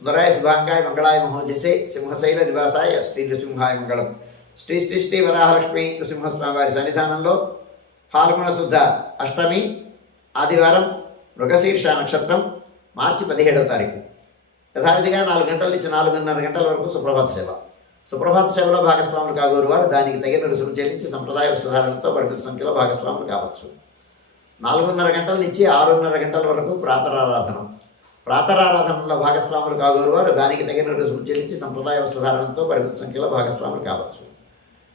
సుందరాయ శుభాంగాయ మంగళాయ మహోజసే సింహశైల నివాసాయ శ్రీ నృసింహాయ మంగళం. శ్రీ శ్రీ శ్రీ వరాహలక్ష్మి నృసింహస్వామి వారి సన్నిధానంలో ఫాల్గుణ శుద్ధ అష్టమి ఆదివారం మృగశీర్ష నక్షత్రం మార్చి 17వ తారీఖు యథావిధిగా 4 గంటల నుంచి 4:30 గంటల వరకు సుప్రభాత సేవ. సుప్రభాత సేవలో భాగస్వాములు కాగోరు వారు దానికి తగిన రుసుము చెల్లించి సంప్రదాయ వస్త్రధారణతో పరిమిత సంఖ్యలో భాగస్వాములు కావచ్చు. 4:30 గంటల నుంచి 6:30 గంటల వరకు ప్రాతరారాధనం. ప్రాతరారాధనలో భాగస్వాములు కాగోరు వారు దానికి తగిన రుసుము చెల్లించి సంప్రదాయ వస్త్రధారణతో పరిమిత సంఖ్యలో భాగస్వాములు కావచ్చు.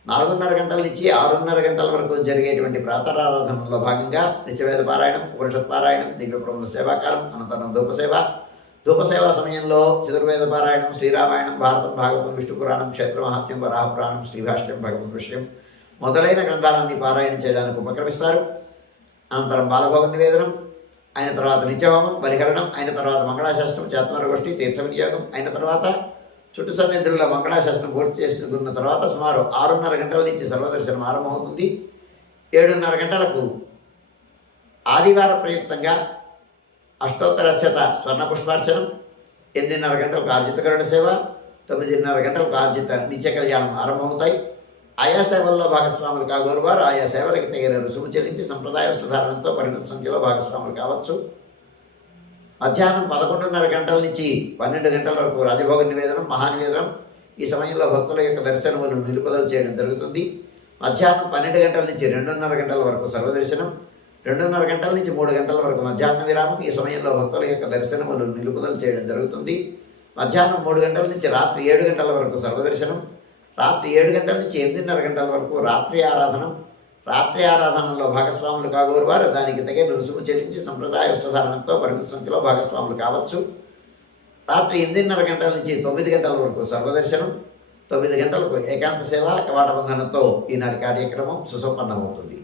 4:30 గంటల నుంచి 6:30 గంటల వరకు జరిగేటువంటి ప్రాతరారాధనలో భాగంగా నిత్యవేద పారాయణం, ఉపనిషత్ పారాయణం, దివ్యప్రబంధ సేవాకాలం, అనంతరం ధూపసేవ. ధూపసేవ సమయంలో చతుర్వేద పారాయణం, శ్రీరామాయణం, భారతం, భాగవతం, విష్ణు పురాణం, క్షేత్ర మహాత్మ్యం, వరాహ పురాణం, శ్రీభాష్యం, భగవద్ విషయం మొదలైన గ్రంథాలన్నీ పారాయణ చేయడానికి ఉపక్రమిస్తారు. అనంతరం బాలభోగ నివేదనం అయిన తర్వాత నిత్యహోమం, బలిహరణం అయిన తర్వాత మంగళాశాస్త్రం, చేత్మర గోష్ఠి, తీర్థ వినియోగం అయిన తర్వాత చుట్టు సన్నిధుల్లో మంగళాశాస్త్రం పూర్తి చేసుకున్న తర్వాత సుమారు 6:30 గంటల నుంచి సర్వదర్శనం ఆరంభమవుతుంది. 7:30 గంటలకు ఆదివార ప్రయుక్తంగా అష్టోత్తరశత స్వర్ణ పుష్పార్చనం, 8:30 గంటలకు ఆర్జిత గరుడ సేవ, 9:30 గంటలకు ఆర్జిత నిత్య కళ్యాణం ఆరంభమవుతాయి. ఆయా సేవల్లో భాగస్వాములు కాగోరు వారు ఆయా సేవలకు తగిన రుసుము చెల్లించి సంప్రదాయ వస్త్రధారణతో పరిమిత సంఖ్యలో భాగస్వాములు కావచ్చు. మధ్యాహ్నం 11:30 గంటల నుంచి 12 గంటల వరకు రాజభోగ నివేదనం, మహానివేదనం. ఈ సమయంలో భక్తుల యొక్క దర్శనములను నిలుపుదల చేయడం జరుగుతుంది. మధ్యాహ్నం 12 గంటల నుంచి 2:30 గంటల వరకు సర్వదర్శనం, 2:30 గంటల నుంచి 3 గంటల వరకు మధ్యాహ్న విరామం. ఈ సమయంలో భక్తుల యొక్క దర్శనములను నిలుపుదల చేయడం జరుగుతుంది. మధ్యాహ్నం 3 గంటల నుంచి రాత్రి 7 గంటల వరకు సర్వదర్శనం, రాత్రి 7 గంటల నుంచి 8:30 గంటల వరకు రాత్రి ఆరాధనం. రాత్రి ఆరాధనలో భాగస్వాములు కాగోరు వారు దానికి తగిన రుసుము చెల్లించి సంప్రదాయ వస్త్రధారణతో పరిమిత సంఖ్యలో భాగస్వాములు కావచ్చు. రాత్రి 8:30 గంటల నుంచి 9 గంటల వరకు సర్వదర్శనం, 9 గంటలకు ఏకాంత సేవ కవాట బంధనంతో ఈనాటి కార్యక్రమం సుసంపన్నమవుతుంది.